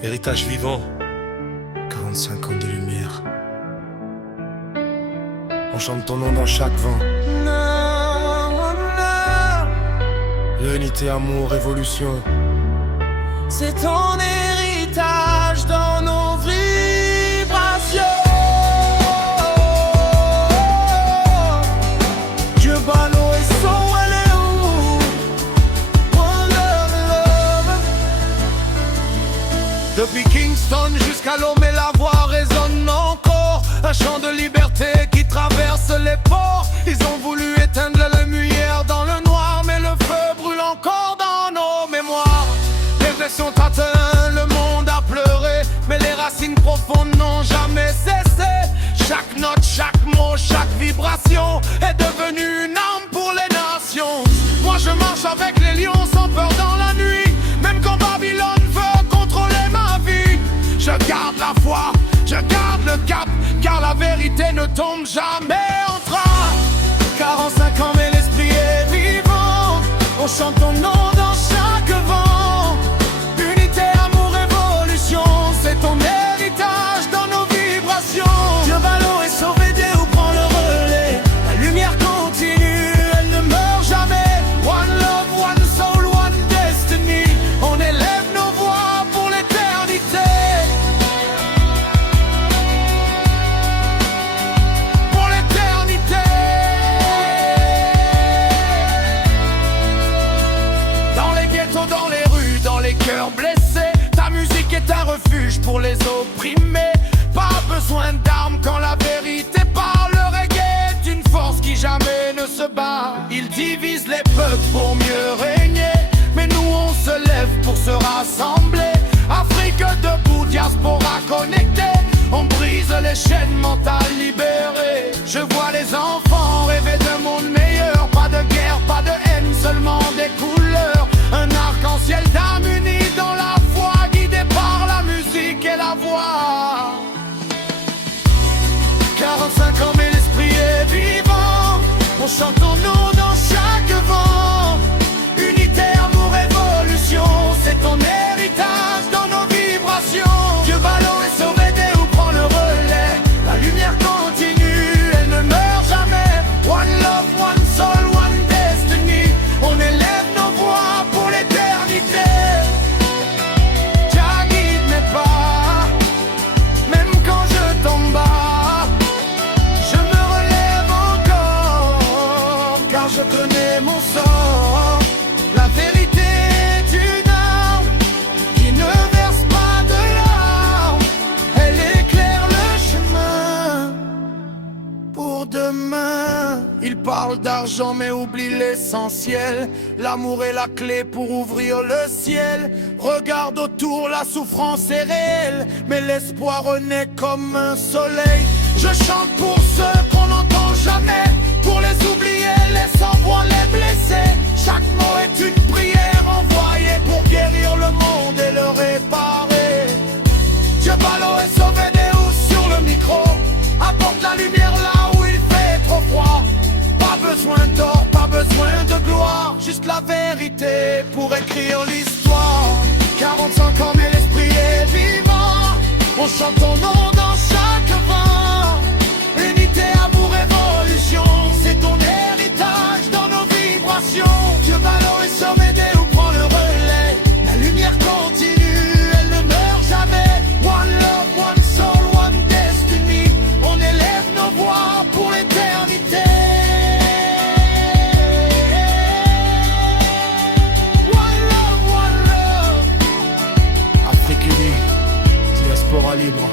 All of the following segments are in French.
Héritage vivant, 45 ans de lumière. On chante ton nom dans chaque vent. L'unité, amour, révolution. C'est ton héritage dans nos vibrations. Dieu Balo et son elle est où? One love. Depuis Kingston jusqu'à Lomé, la voix résonne encore. Un chant de liberté qui traverse les ports. Ils ont voulu éteindre la lumière dans le noir, mais le feu brûle encore dans nos mémoires. Les blessés ont atteint, le monde a pleuré, mais les racines profondes n'ont jamais cessé. Chaque note, chaque mot, chaque vibration est devenue une arme pour les nations. Moi je marche avec les lions sans peur dans la nuit, même quand Babylone veut contrôler ma vie. Je garde la foi, je garde le cap, car la vérité ne tombe jamais en trappe. 45 ans mais l'esprit est vivant, on chante ton nom dans chaque vent. Unité, amour, révolution, c'est ton héritage dans nos vibrations. Dieu Balo et Sauvédé où prend le relais. La lumière continue, elle ne meurt jamais. One love, one soul, one destiny. On élève nos voix pour l'éternité. Pour l'éternité. Dans les ghettos, dans les rues, dans les cœurs blessés, ta musique est un refuge pour les opprimés. Pas besoin d'armes quand la vérité parle. Le reggae est une force qui jamais ne se bat. Il divise les peuples pour mieux régner, mais nous on se lève pour se rassembler. Afrique debout, diaspora connectée, on brise les chaînes mentales libérées. Je vois les enfants rêver d'un monde meilleur. Pas de guerre, pas de haine, seulement des couleurs. Un arc-en-ciel d'âme unie dans la foi, guidé par la musique et la voix. 45 ans mais l'esprit est vivant, on chante ton nom dans chaque vent. Unité, amour, révolution, c'est ton héritage dans nos vibrations. Dieu Balo et Sauvédé où prend le relais. La lumière continue, elle ne meurt jamais. One love, one soul, one destiny. On élève nos voix pour l'éternité. Jah guide mes pas, même quand je tombe bas. Je me relève encore, car je connais mon sort. La vérité est une arme qui ne verse pas de larmes. Elle éclaire le chemin pour demain. Il parle d'argent mais oublie l'essentiel. L'amour est la clé pour ouvrir le ciel. Regarde autour, la souffrance est réelle, mais l'espoir renaît comme un soleil. Je chante pour ceux qu'on n'entend jamais, pour les oubliés, les sans-voix, les blessés. Chaque mot est une prière envoyée pour guérir le monde et le réparer. Dieu Balo et Sauvédé sur le micro, apporte la lumière là où il fait trop froid. Pas besoin d'or, pas besoin de gloire, juste la vérité pour écrire l'histoire. 45 ans mais l'esprit est vivant, on chante ton nom dans chaque vent. Unité, amour, révolution, c'est ton héritage dans nos vibrations. Dieu Balo et Sauvédé où prend le relais. La lumière continue, elle ne meurt jamais. One love, one soul, one destiny. On élève nos voix pour l'éternité. One love, Afrique unie, diaspora libre.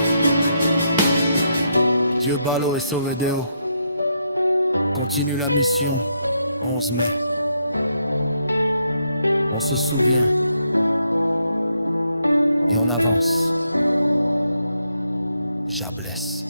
Dieu Balo et Sauvédé continue la mission. 11 mai. On se souvient et on avance. Jah bless.